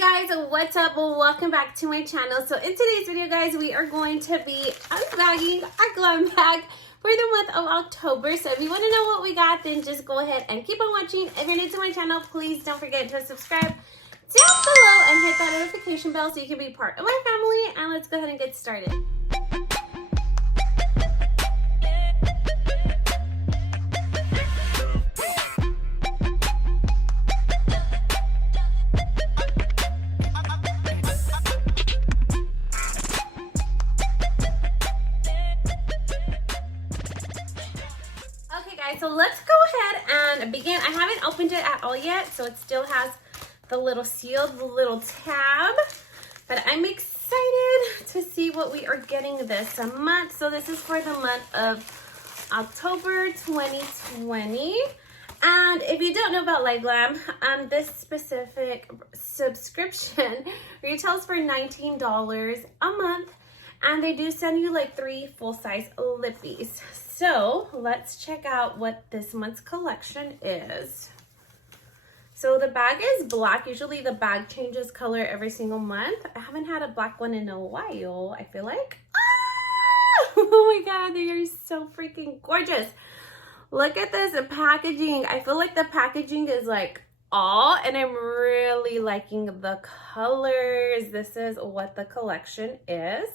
Hey guys, what's up? Welcome back to my channel. So in today's video, guys, we are going to be unbagging our glam bag for the month of October. So if you want to know what we got, then just go ahead and keep on watching. If you're new to my channel, please don't forget to subscribe down below and hit that notification bell so you can be part of my family. And let's go ahead and get started. So let's go ahead and begin. I haven't opened it at all yet, so it still has the little seal, the little tab, but I'm excited to see what we are getting this month. So this is for the month of October 2020. And if you don't know about liveglam, this specific subscription retails for $19 a month, and they do send you like 3 full-size lippies. So let's check out what this month's collection is. So the bag is black. Usually the bag changes color every single month. I haven't had a black one in a while, I feel like. Ah! Oh my God, they are so freaking gorgeous. Look at this packaging. I feel like the packaging is like all, and I'm really liking the colors. This is what the collection is.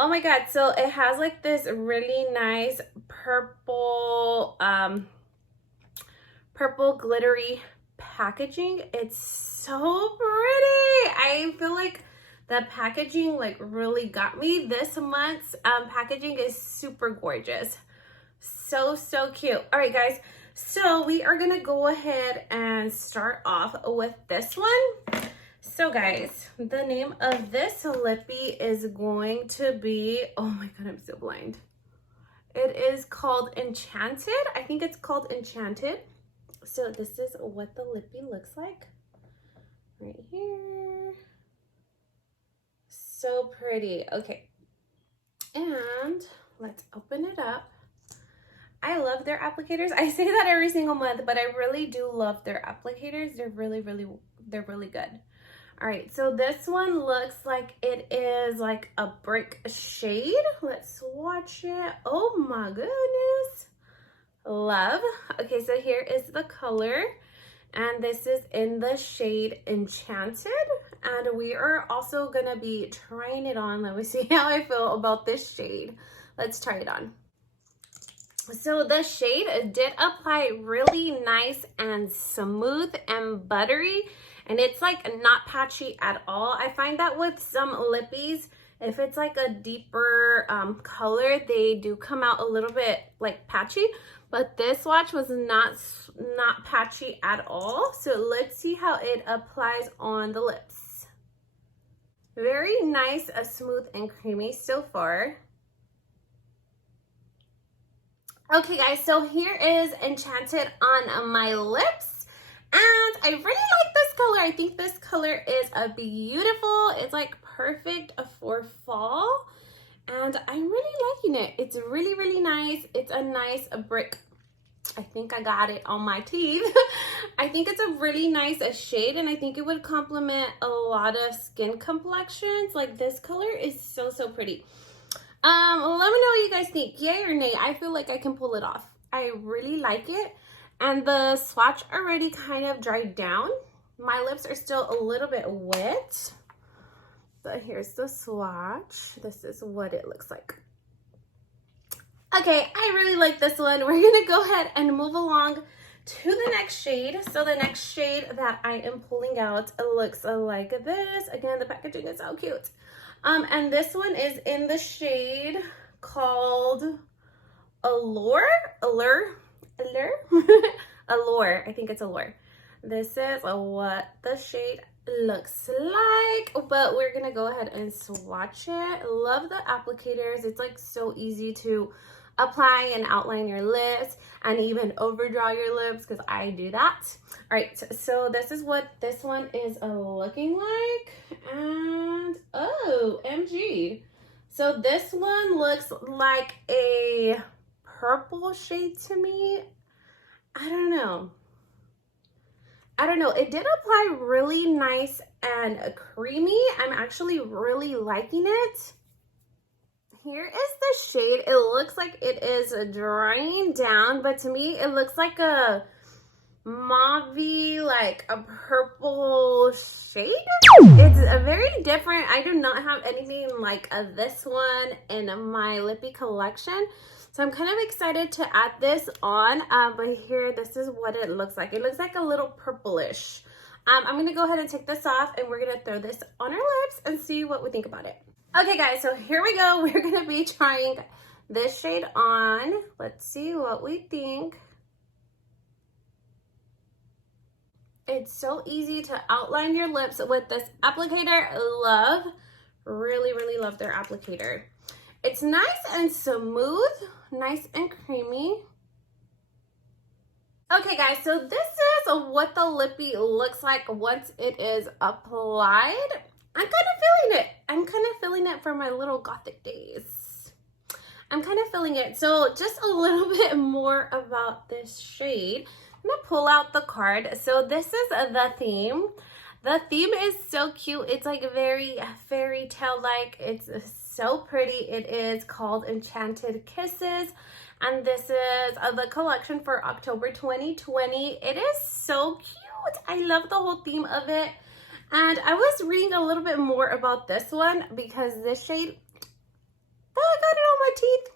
Oh my God, so it has like this really nice purple, purple glittery packaging. It's so pretty. I feel like the packaging like really got me. This month's packaging is super gorgeous. So cute. All right, guys, so we are gonna go ahead and start off with this one. So guys, the name of this lippy is going to be, oh my God, I'm so blind. It is called Enchanted. I think it's called Enchanted. So this is what the lippy looks like right here. So pretty. Okay, and let's open it up. I love their applicators. I say that every single month, but I really do love their applicators. They're really good. All right, so this one looks like it is like a brick shade. Let's swatch it. Oh my goodness. Love. Okay, so here is the color, and this is in the shade Enchanted. And we are also gonna be trying it on. Let me see how I feel about this shade. Let's try it on. So the shade did apply really nice and smooth and buttery. And it's like not patchy at all. I find that with some lippies, if it's like a deeper color, they do come out a little bit like patchy. But this swatch was not patchy at all. So let's see how it applies on the lips. Very nice, smooth and creamy so far. Okay guys, so here is Enchanted on my lips. And I really like this color. I think this color is a beautiful. It's like perfect for fall. And I'm really liking it. It's really nice. It's a nice brick. I think I got it on my teeth. I think it's a really nice shade, and I think it would complement a lot of skin complexions. Like this color is so pretty. Let me know what you guys think. Yay or nay? I feel like I can pull it off. I really like it. And the swatch already kind of dried down. My lips are still a little bit wet. But here's the swatch. This is what it looks like. Okay, I really like this one. We're gonna go ahead and move along to the next shade. So the next shade that I am pulling out looks like this. Again, the packaging is so cute. And this one is in the shade called Allure. Allure. I think it's Allure. This is what the shade looks like, but we're gonna go ahead and swatch it. Love the applicators. It's like so easy to apply and outline your lips and even overdraw your lips, because I do that. All right, so this is what this one is looking like. And oh, MG. So this one looks like a purple shade to me. I don't know. I don't know, it did apply really nice and creamy. I'm actually really liking it. Here is the shade. It looks like it is drying down, but to me it looks like a mauve-y, like a purple shade. It's a very different. I do not have anything like this one in my lippy collection, so I'm kind of excited to add this on. But here, this is what it looks like. It looks like a little purplish. I'm gonna go ahead and take this off, and we're gonna throw this on our lips and see what we think about it. Okay guys, so here we go. We're gonna be trying this shade on. Let's see what we think. It's so easy to outline your lips with this applicator. Really love their applicator. It's nice and smooth, nice and creamy. Okay guys, so this is what the lippy looks like once it is applied. I'm kind of feeling it. I'm kind of feeling it for my little gothic days. I'm kind of feeling it. So just a little bit more about this shade. I'm gonna pull out the card. So this is the theme. The theme is so cute. It's like very fairy tale like. It's so pretty. It is called Enchanted Kisses, and this is the collection for October 2020. It is so cute. I love the whole theme of it. And I was reading a little bit more about this one because this shade, oh, I got it on my teeth.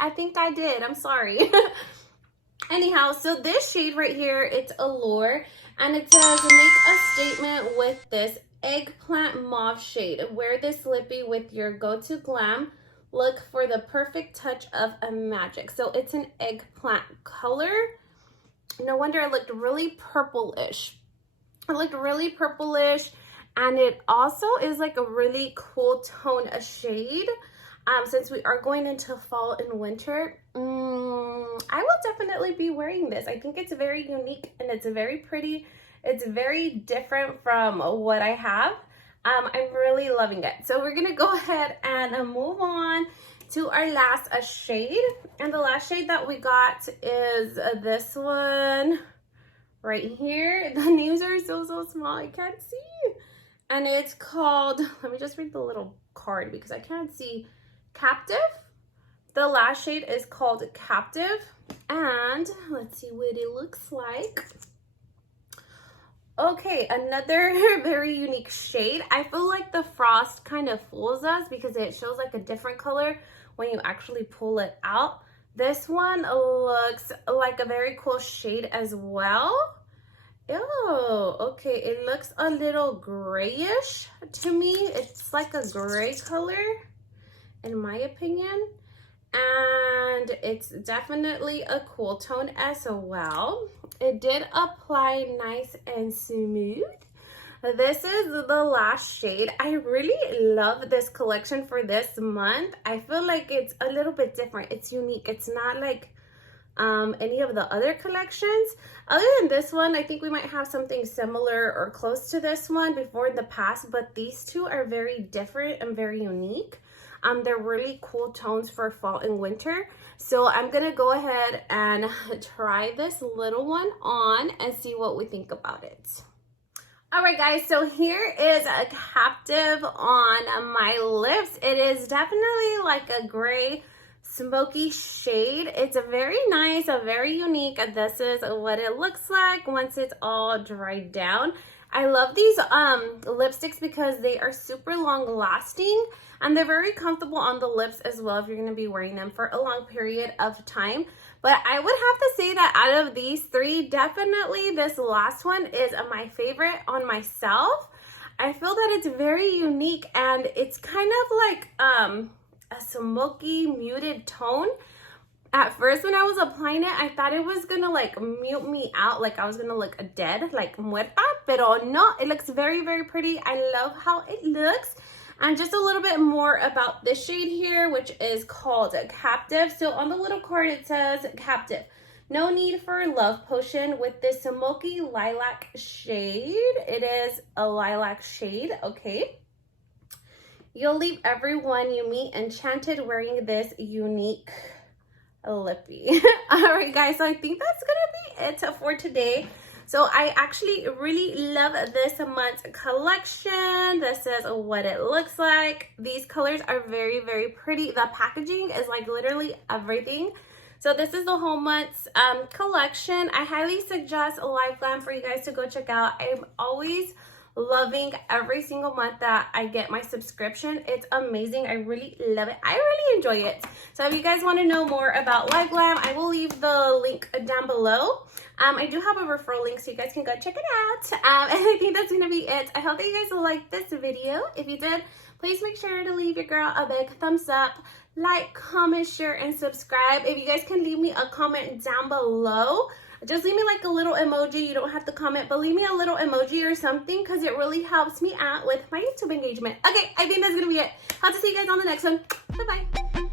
I think I did. I'm sorry. Anyhow, so this shade right here, it's Allure, and it says make a statement with this eggplant mauve shade. Wear this lippy with your go-to glam. Look for the perfect touch of a magic. So it's an eggplant color. No wonder it looked really purplish. It looked really purplish, and it also is like a really cool tone of shade. Since we are going into fall and winter, I will definitely be wearing this. I think it's very unique and it's very pretty. It's very different from what I have. I'm really loving it. So we're gonna go ahead and move on to our last shade. And the last shade that we got is this one right here. The names are so small, I can't see. And it's called, let me just read the little card because I can't see. Captive. The last shade is called Captive, and let's see what it looks like. Okay, another very unique shade. I feel like the frost kind of fools us because it shows like a different color when you actually pull it out. This one looks like a very cool shade as well. Oh, okay, it looks a little grayish to me. It's like a gray color, in my opinion, and it's definitely a cool tone as well. It did apply nice and smooth. This is the last shade. I really love this collection for this month. I feel like it's a little bit different. It's unique. It's not like any of the other collections. Other than this one, I think we might have something similar or close to this one before in the past, but these two are very different and very unique. They're really cool tones for fall and winter. So I'm gonna go ahead and try this little one on and see what we think about it. All right, guys, so here is a Captive on my lips. It is definitely like a gray smoky shade. It's a very nice, a very unique. This is what it looks like once it's all dried down. I love these lipsticks because they are super long lasting and they're very comfortable on the lips as well if you're going to be wearing them for a long period of time. But I would have to say that out of these three, definitely this last one is my favorite on myself. I feel that it's very unique and it's kind of like a smoky muted tone. At first when I was applying it, I thought it was gonna like mute me out, like I was gonna look dead, like muerta, pero no, it looks very, very pretty. I love how it looks. And just a little bit more about this shade here, which is called Captive. So on the little card, it says Captive. No need for a love potion with this smoky lilac shade. It is a lilac shade, okay. You'll leave everyone you meet enchanted wearing this unique lippy. All right, guys, so I think that's gonna be it for today. So I actually really love this month's collection. This is what it looks like. These colors are very, very pretty. The packaging is like literally everything. So this is the whole month's collection. I highly suggest liveglam for you guys to go check out. I'm always loving every single month that I get my subscription. It's amazing. I really love it. I really enjoy it. So if you guys want to know more about liveglam, I will leave the link down below. I do have a referral link so you guys can go check it out. And I think that's going to be it. I hope that you guys will like this video. If you did, please make sure to leave your girl a big thumbs up. Like, comment, share, and subscribe. If you guys can leave me a comment down below, just leave me like a little emoji. You don't have to comment, but leave me a little emoji or something because it really helps me out with my YouTube engagement. Okay, I think that's going to be it. Hope to see you guys on the next one. Bye-bye.